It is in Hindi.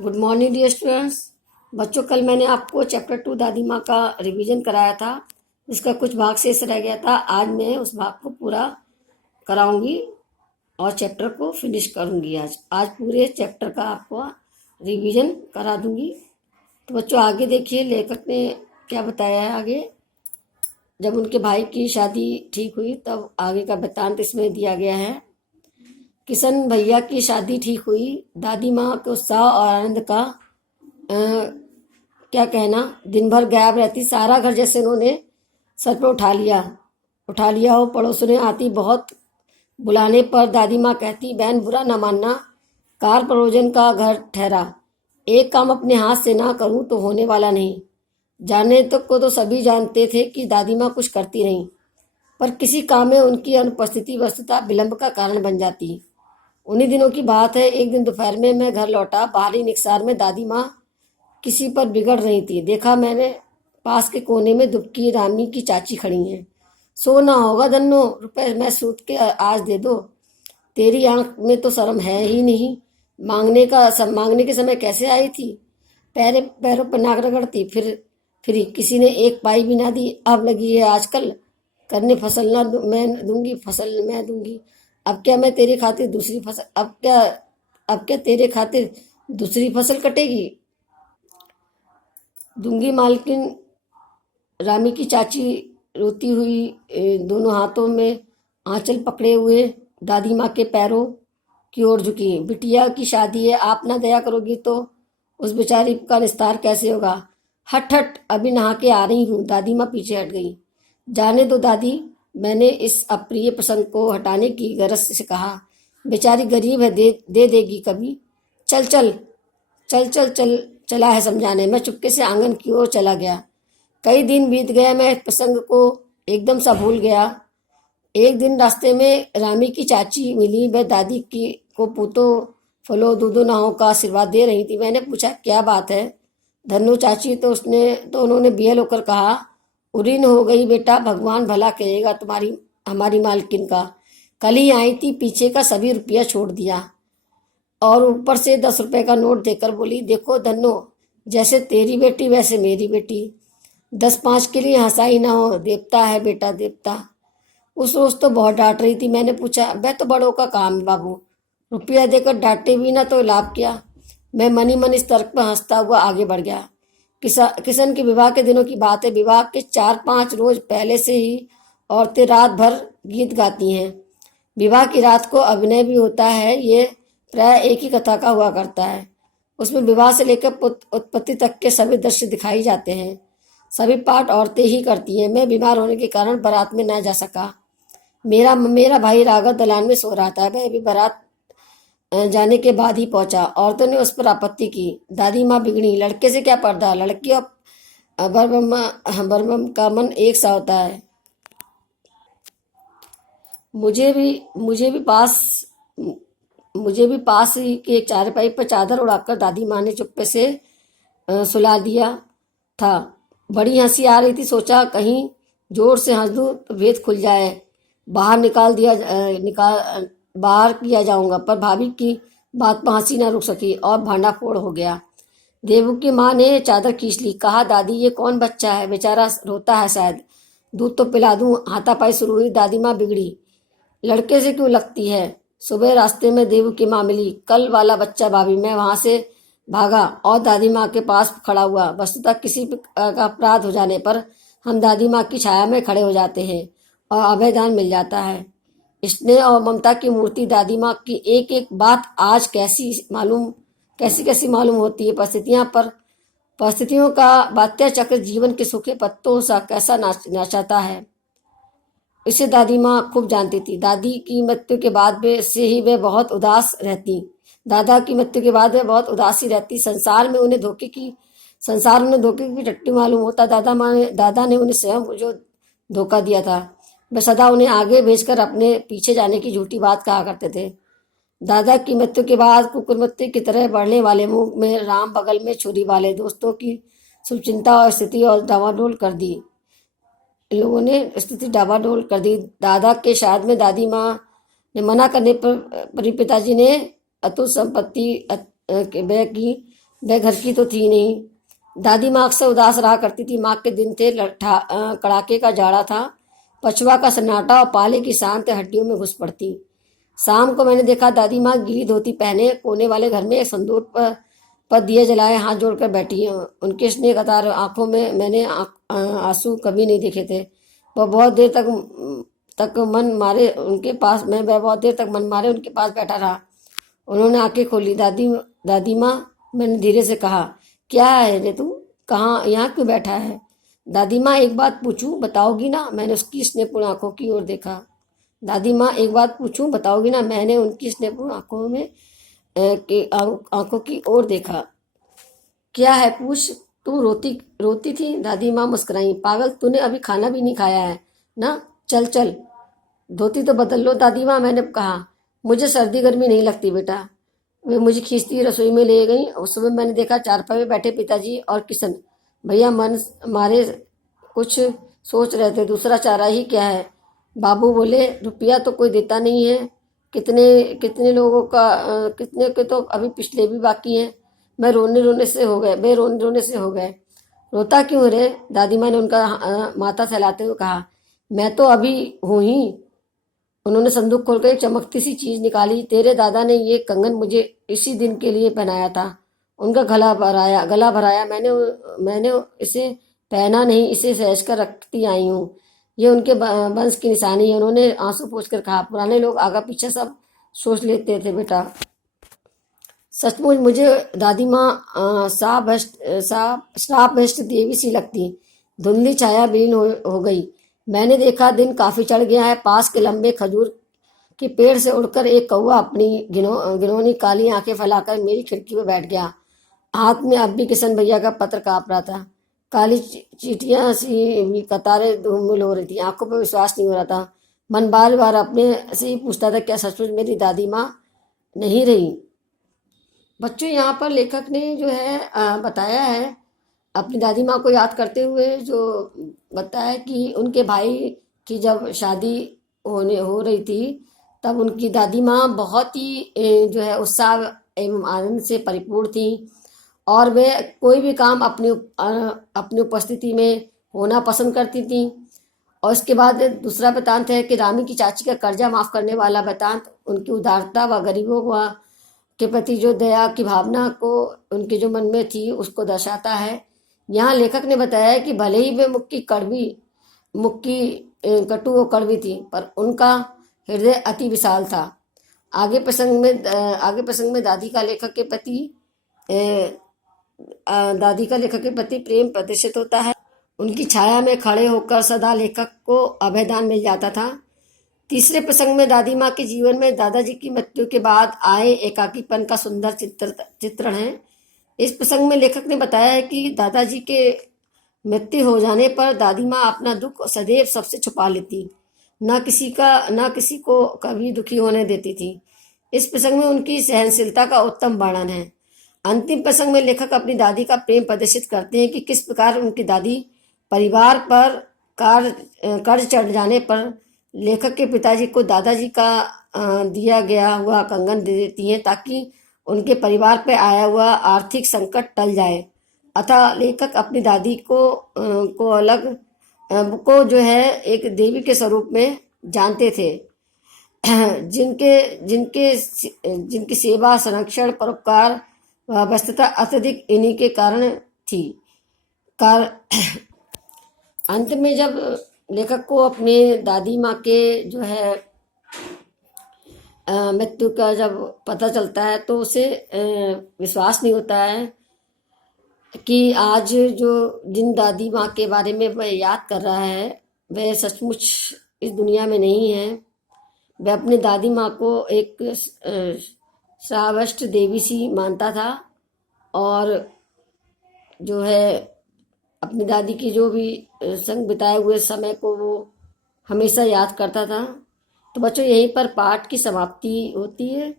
Good morning dear students. बच्चों, कल मैंने आपको चैप्टर 2 दादी माँ का रिवीजन कराया था। इसका कुछ भाग शेष रह गया था। आज मैं उस भाग को पूरा कराऊंगी और चैप्टर को फिनिश करूंगी। आज पूरे चैप्टर का आपको रिवीजन करा दूंगी। तो बच्चों आगे देखिए, लेखक ने क्या बताया है। आगे जब उनके भाई की शादी ठीक हुई तब आगे का वृत्तांत इसमें दिया गया है। किशन भैया की शादी ठीक हुई। दादी माँ के उत्साह और आनंद का क्या कहना। दिन भर गायब रहती, सारा घर जैसे उन्होंने सर पर उठा लिया हो। पड़ोसने आती, बहुत बुलाने पर दादी माँ कहती, बहन बुरा ना मानना, कार परोजन का घर ठहरा, एक काम अपने हाथ से ना करूं तो होने वाला नहीं। जानने तक को तो सभी जानते थे कि दादी माँ कुछ करती नहीं, पर किसी काम में उनकी अनुपस्थिति वस्तुतः विलंब का कारण बन जाती। उन्हीं दिनों की बात है। एक दिन दोपहर में मैं घर लौटा। बाहरी निकसार में दादी माँ किसी पर बिगड़ रही थी। देखा मैंने, पास के कोने में दुबकी रामी की चाची खड़ी हैं। सोना होगा धन्नो, रुपए मैं सूट के आज दे दो। तेरी आंख में तो शर्म है ही नहीं। मांगने के समय कैसे आई थी। पैरों पर नाक रगड़ती फिर किसी ने एक पाई भी ना दी। अब लगी है आजकल करने, मैं दूंगी, फसल मैं दूंगी। अब क्या मैं तेरे खातिर दूसरी फसल अब क्या तेरे खातिर दूसरी फसल कटेगी। दूंगी मालकिन। रामी की चाची रोती हुई दोनों हाथों में आंचल पकड़े हुए दादी माँ के पैरों की ओर झुकी। बिटिया की शादी है, आप ना दया करोगी तो उस बेचारी का निस्तार कैसे होगा। हट हट, अभी नहा के आ रही हूँ। दादी माँ पीछे हट गई। जाने दो दादी, मैंने इस अप्रिय प्रसंग को हटाने की गरज से कहा। बेचारी गरीब है, दे देगी कभी। चल चल चल चल चल चला है समझाने। मैं चुपके से आंगन की ओर चला गया। कई दिन बीत गए, मैं प्रसंग को एकदम सा भूल गया। एक दिन रास्ते में रामी की चाची मिली। वह दादी की को पूतो फलो दूधो नाहों का आशीर्वाद दे रही थी। मैंने पूछा, क्या बात है धन्नो चाची। तो उन्होंने बियल होकर कहा, उरीन हो गई बेटा, भगवान भला कहेगा तुम्हारी हमारी मालकिन का। कल ही आई थी, पीछे का सभी रुपया छोड़ दिया और ऊपर से 10 रुपए का नोट देकर बोली, देखो धन्नो, जैसे तेरी बेटी वैसे मेरी बेटी। 10-5 के लिए हंसाई ना हो, देवता है बेटा, देवता। उस रोज तो बहुत डांट रही थी। मैंने पूछा, वह तो बड़ों का काम है बाबू, रुपया देकर डांटे भी ना तो लाभ क्या। मैं मनी मन इस तर्क पर हंसता हुआ आगे बढ़ गया। किशन के विवाह के दिनों की बात है। विवाह के 4-5 रोज पहले से ही औरतें रात भर गीत गाती हैं। विवाह की रात को अभिनय भी होता है। ये प्राय एक ही कथा का हुआ करता है। उसमें विवाह से लेकर उत्पत्ति तक के सभी दृश्य दिखाई जाते हैं। सभी पाठ औरतें ही करती हैं। मैं बीमार होने के कारण बारात में न जा सका। मेरा भाई राघव दलान में सो रहा था। वह भी बारात जाने के बाद ही पहुंचा। औरतों ने उस पर आपत्ति की। दादी माँ बिगड़ी, लड़के से क्या पर्दा, लड़की और बरबम का मन एक सा होता है। मुझे भी पास ही के एक चारपाई पर चादर उड़ाकर दादी माँ ने चुप्पे से सुला दिया था। बड़ी हंसी आ रही थी। सोचा कहीं जोर से हंस दूं तो भेद खुल जाए, बाहर किया जाऊंगा। पर भाभी की बात पर हंसी न रुक सकी और भांडाफोड़ हो गया। देवू की माँ ने चादर खींच ली। कहा, दादी ये कौन बच्चा है, बेचारा रोता है शायद, दूध तो पिला दूं। हाथापाई शुरू हुई। दादी माँ बिगड़ी, लड़के से क्यों लगती है। सुबह रास्ते में देवू की माँ मिली। कल वाला बच्चा भाभी। मैं वहां से भागा और दादी माँ के पास खड़ा हुआ। वस्तुतः किसी का अपराध हो जाने पर हम दादी माँ की छाया में खड़े हो जाते हैं और अभयदान मिल जाता है। स्नेह और ममता की मूर्ति दादी माँ की एक एक बात आज कैसी कैसी मालूम होती है। परिस्थितियों का बात्या चक्र जीवन के सूखे पत्तों सा कैसा नाचाता है, इसे दादी माँ खूब जानती थी। दादा की मृत्यु के बाद से ही वह बहुत उदास रहती। संसार उन्हें धोखे की टट्टी मालूम होता। दादा ने उन्हें स्वयं जो धोखा दिया था। वे सदा उन्हें आगे भेजकर अपने पीछे जाने की झूठी बात कहा करते थे। दादा की मृत्यु के बाद कुकुरमुत्ते की तरह बढ़ने वाले मुंह में राम, बगल में छुरी वाले दोस्तों की शुभचिंता और स्थिति और डावाडोल कर दी। लोगों ने स्थिति डावाडोल कर दी। दादा के शायद में दादी माँ ने मना करने पर पिताजी ने अतुल संपत्ति व्यय की। वह घर की तो थी नहीं। दादी माँ अक्सर उदास रहा करती थी। माँ के दिन थे, कड़ाके का जाड़ा था, पछुआ का सन्नाटा और पाले की शांत हड्डियों में घुस पड़ती। शाम को मैंने देखा दादी माँ गीली धोती पहने कोने वाले घर में एक संदूक पर दिए जलाए हाथ जोड़कर बैठी हैं। उनके स्नेह कतार आंखों में मैंने आंसू कभी नहीं देखे थे। वह बहुत देर तक मन मारे उनके पास मैं वह बहुत देर तक मन मारे उनके पास बैठा रहा। उन्होंने आंखें खोली। दादी माँ, मैंने धीरे से कहा, क्या है रे तू, कहाँ यहाँ क्यों बैठा है? दादी माँ, एक बात पूछूं, बताओगी ना? मैंने उसकी स्नेहपूर्ण आंखों की ओर देखा। दादी माँ, एक बात पूछूं, बताओगी ना? मैंने उनकी स्नेहपूर्ण आंखों की ओर देखा। क्या है, पूछ। तू रोती रोती थी? दादी माँ मुस्कुराई। पागल, तूने अभी खाना भी नहीं खाया है ना? चल चल, धोती तो बदल लो। दादी माँ, मैंने कहा, मुझे सर्दी गर्मी नहीं लगती बेटा। वे मुझे खींचती रसोई में ले गई। उस समय मैंने देखा चारपाई में बैठे पिताजी और किशन भैया मन मारे कुछ सोच रहे थे। दूसरा चारा ही क्या है? बाबू बोले, रुपया तो कोई देता नहीं है। कितने कितने लोगों का कितने के तो अभी पिछले भी बाकी हैं। वे रोने रोने से हो गए। रोता क्यों रे? दादी माँ ने उनका माथा सहलाते हुए कहा, मैं तो अभी हूँ ही। उन्होंने संदूक खोलकर एक चमकती सी चीज निकाली। तेरे दादा ने ये कंगन मुझे इसी दिन के लिए पहनाया था। उनका गला भराया। मैंने इसे पहना नहीं, इसे सहज कर रखती आई हूँ। ये उनके वंश की निशानी है। उन्होंने आंसू पोंछकर कहा, पुराने लोग आगा पीछे सब सोच लेते थे बेटा। सचमुच मुझे दादी माँ श्राप भ्रष्ट देवी सी लगती। धुंधली छाया विलीन हो गई। मैंने देखा दिन काफी चढ़ गया है। पास के लंबे खजूर के पेड़ से उड़कर एक कौवा अपनी घिनौनी काली आंखें फैलाकर मेरी खिड़की में बैठ गया। हाथ में अब भी किशन भैया का पत्र काँप रहा था। काली चीटियां सी कतारें धूमिल हो रही थी। आंखों पर विश्वास नहीं हो रहा था। मन बार बार अपने से ही पूछता था, क्या सचमुच मेरी दादी माँ नहीं रही? बच्चों, यहाँ पर लेखक ने जो है बताया है अपनी दादी माँ को याद करते हुए, जो बताया कि उनके भाई की जब शादी हो रही थी, तब उनकी दादी माँ बहुत ही जो है उत्साह एवं आनंद से परिपूर्ण थी। और वे कोई भी काम अपनी उपस्थिति में होना पसंद करती थी। और इसके बाद दूसरा वृतांत है कि रामी की चाची का कर्जा माफ करने वाला वृतांत उनकी उदारता व गरीबों के प्रति जो दया की भावना को उनके जो मन में थी उसको दर्शाता है। यहाँ लेखक ने बताया है कि भले ही वे मुक्की कटु और कड़वी थी, पर उनका हृदय अति विशाल था। आगे प्रसंग में दादी का लेखक के प्रति प्रेम प्रदर्शित होता है। उनकी छाया में खड़े होकर सदा लेखक को अभयदान मिल जाता था। तीसरे प्रसंग में दादी माँ के जीवन में दादाजी की मृत्यु के बाद आए एकाकीपन का सुंदर चित्रण है। इस प्रसंग में लेखक ने बताया है कि दादाजी के मृत्यु हो जाने पर दादी माँ अपना दुख सदैव सबसे छुपा लेती, न किसी को कभी दुखी होने देती थी। इस प्रसंग में उनकी सहनशीलता का उत्तम वर्णन है। अंतिम प्रसंग में लेखक अपनी दादी का प्रेम प्रदर्शित करते हैं कि किस प्रकार उनकी दादी परिवार पर कर्ज चढ़ जाने पर लेखक के पिताजी को दादाजी का दिया गया हुआ कंगन दे देती हैं ताकि उनके परिवार पर आया हुआ आर्थिक संकट टल जाए। अतः लेखक अपनी दादी को जो है एक देवी के स्वरूप में जानते थे, जिनकी सेवा, संरक्षण, परोपकार वस्तुतः अत्यधिक इन्हीं के कारण थी। अंत में जब लेखक को अपने दादी माँ के जो है मृत्यु का जब पता चलता है तो उसे विश्वास नहीं होता है कि आज जो जिन दादी माँ के बारे में वह याद कर रहा है वह सचमुच इस दुनिया में नहीं है। वह अपनी दादी माँ को एक श्रावष्ट देवी सी मानता था और जो है अपनी दादी की जो भी संग बिताए हुए समय को वो हमेशा याद करता था। तो बच्चों, यहीं पर पाठ की समाप्ति होती है।